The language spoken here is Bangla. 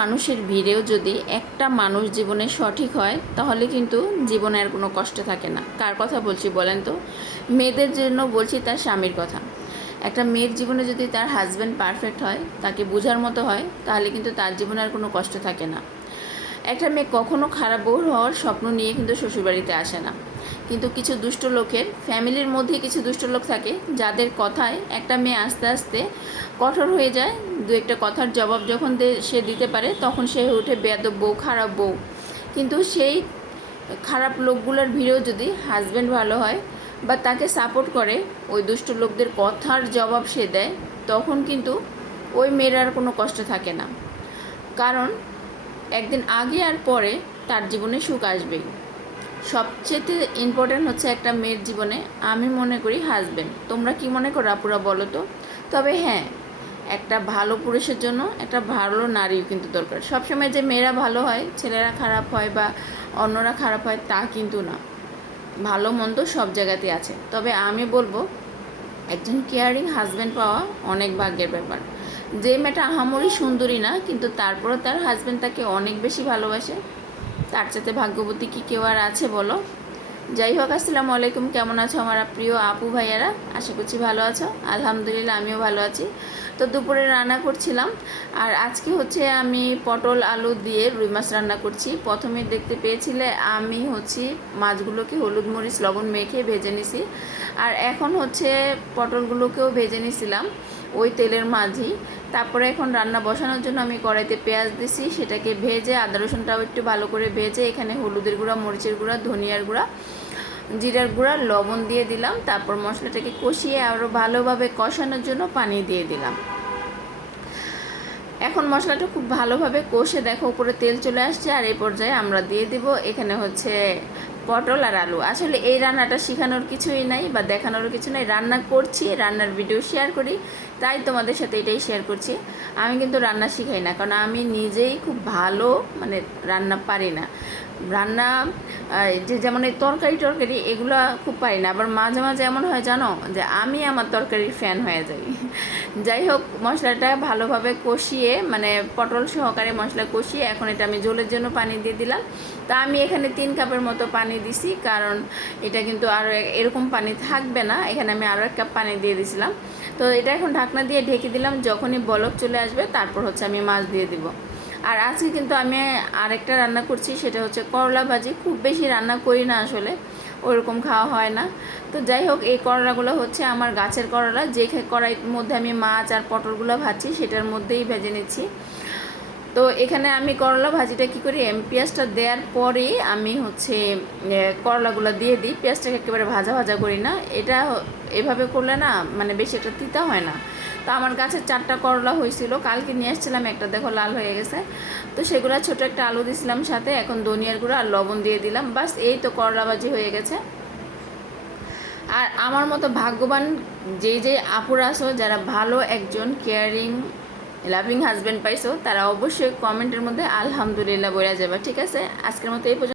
মানুষের ভিড়েও যদি একটা মানুষ জীবনে সঠিক হয় তাহলে কিন্তু জীবনে আর কোনো কষ্ট থাকে না। কার কথা বলছি বলেন তো? মেয়েদের জন্য বলছি, তার স্বামীর কথা। একটা মেয়ের জীবনে যদি তার হাজব্যান্ড পারফেক্ট হয়, তাকে বোঝার মতো হয়, তাহলে কিন্তু তার জীবনে আর কোনো কষ্ট থাকে না। একটা মেয়ে কখনো খারাপ বউ হওয়ার স্বপ্ন নিয়ে কিন্তু শ্বশুরবাড়িতে আসে না। কিন্তু কিছু দুষ্ট লোকের ফ্যামিলির মধ্যে কিছু দুষ্ট লোক থাকে, যাদের কথায় একটা মেয়ে আস্তে আস্তে কঠোর হয়ে যায়। দু একটা কথার জবাব যখন সে দিতে পারে, তখন সে হয়ে ওঠে বেয়াদব বউ, খারাপ বউ। কিন্তু সেই খারাপ লোকগুলোর ভিড়েও যদি হাজব্যান্ড ভালো হয় বা তাকে সাপোর্ট করে, ওই দুষ্ট লোকদের কথার জবাব সে দেয়, তখন কিন্তু ওই মেয়ের আর কোনো কষ্ট থাকে না। কারণ একদিন আগে আর পরে তার জীবনে সুখ আসবেই। সবচেয়ে ইম্পর্ট্যান্ট হচ্ছে একটা মেয়ের জীবনে, আমি মনে করি, হাজব্যান্ড। তোমরা কি মনে করো আপুরা, বলো তো? তবে হ্যাঁ, একটা ভালো পুরুষের জন্য একটা ভালো নারীও কিন্তু দরকার। সবসময় যে মেয়েরা ভালো হয়, ছেলেরা খারাপ হয় বা অন্যরা খারাপ হয় তা কিন্তু না। ভালো মন্দ সব জায়গাতে আছে। তবে আমি বলবো, একজন কেয়ারিং হাজব্যান্ড পাওয়া অনেক ভাগ্যের ব্যাপার। যে মেয়েটা আহামরি সুন্দরী না, কিন্তু তারপরও তার হাজব্যান্ড তাকে অনেক বেশি ভালোবাসে, তার সাথে ভাগ্যবতী কি কেউ আর আছে বলো? যাই হোক, আসসালামু আলাইকুম। কেমন আছো আমার প্রিয় আপু ভাইয়ারা? আশা করছি ভালো আছো। আলহামদুলিল্লাহ, আমিও ভালো আছি। তো দুপুরে রান্না করছিলাম, আর আজকে হচ্ছে আমি পটল আলু দিয়ে রুই মাছ রান্না করছি। প্রথমে দেখতে পেয়েছিলে আমি মাছগুলোকে হলুদ মরিচ লবণ মেখে ভেজে নিছি, আর এখন পটলগুলোকেও ভেজে নিছিলাম ওই তেলের মাঝেই। তারপরে এখন রান্না বসানোর জন্য আমি কড়াইতে পেঁয়াজ দিছি, সেটাকে ভেজে আদা রসুনটাও একটু ভালো করে ভেজে এখানে হলুদের গুঁড়া, মরিচের গুঁড়া, ধনিয়ার গুঁড়া, জিরার গুঁড়া, লবণ দিয়ে দিলাম। তারপর মশলাটাকে কষিয়ে আরও ভালোভাবে কষানোর জন্য পানি দিয়ে দিলাম। এখন মশলাটা খুব ভালোভাবে কষে দেখো উপরে তেল চলে আসছে, আর এই পর্যায়ে আমরা দিয়ে দিব এখানে পটল আর আলু। আসলে এই রান্নাটা শেখানোর কিছুই নাই বা দেখানোর কিছু নাই, রান্না করছি, রান্নার ভিডিও শেয়ার করি, তাই তোমাদের সাথে এটাই শেয়ার করছি। আমি কিন্তু রান্না শিখাই না, কারণ আমি নিজেই খুব ভালো রান্না পারি না। রান্না যেমন এই তরকারি এগুলো খুব পারি না। আবার মাঝে মাঝে এমন হয় জানো, যে আমি আমার তরকারির ফ্যান হয়ে যাই। যাই হোক, মশলাটা ভালোভাবে কষিয়ে পটল সহকারে মশলা কষিয়ে এখন এটা আমি ঝোলের জন্য পানি দিয়ে দিলাম। তা আমি এখানে 3 কাপের মতো পানি দিছি, কারণ এটা কিন্তু আরও এরকম পানি থাকবে না। এখানে আমি আরও 1 কাপ পানি দিয়ে দিয়েছিলাম। তো এটা এখন ঢাকনা দিয়ে ঢেকে দিলাম। যখনই বলক চলে আসবে তারপর আমি মাছ দিয়ে দিব। আর আজকে কিন্তু আমি আরেকটা রান্না করছি, সেটা হচ্ছে করলা ভাজি। খুব বেশি রান্না করি না আসলে, ওরকম খাওয়া হয় না। তো যাই হোক, এই করলাগুলো আমার গাছের করলা, যে কড়াইয়ের মধ্যে আমি মাছ আর পটলগুলো ভাজছি সেটার মধ্যেই ভেজে নিচ্ছি। তো এখানে আমি করলা ভাজিটা কী করি, পেঁয়াজটা দেওয়ার পরে আমি করলাগুলো দিয়ে দিই। পেঁয়াজটাকে একেবারে ভাজা ভাজা করি না, এটা এভাবে করলে না বেশি একটা তিতা হয় না। তো আমার গাছের 4টা করলা হয়েছিল, কালকে নিয়ে আসছিলাম, একটা দেখো লাল হয়ে গেছে। তো সেগুলো ছোটো একটা আলু দিয়েছিলাম সাথে, এখন ধনিয়ার গুঁড়ো আর লবণ দিয়ে দিলাম। বাস, এই তো করলা ভাজি হয়ে গেছে। আর আমার মতো ভাগ্যবান যে আপুরা আছো, যারা ভালো একজন কেয়ারিং লাভিং হাজব্যান্ড পাইছো, তারা অবশ্যই কমেন্টের মধ্যে আলহামদুলিল্লাহ বলে যাবে। ঠিক আছে, আজকের মতো এই পর্যন্ত।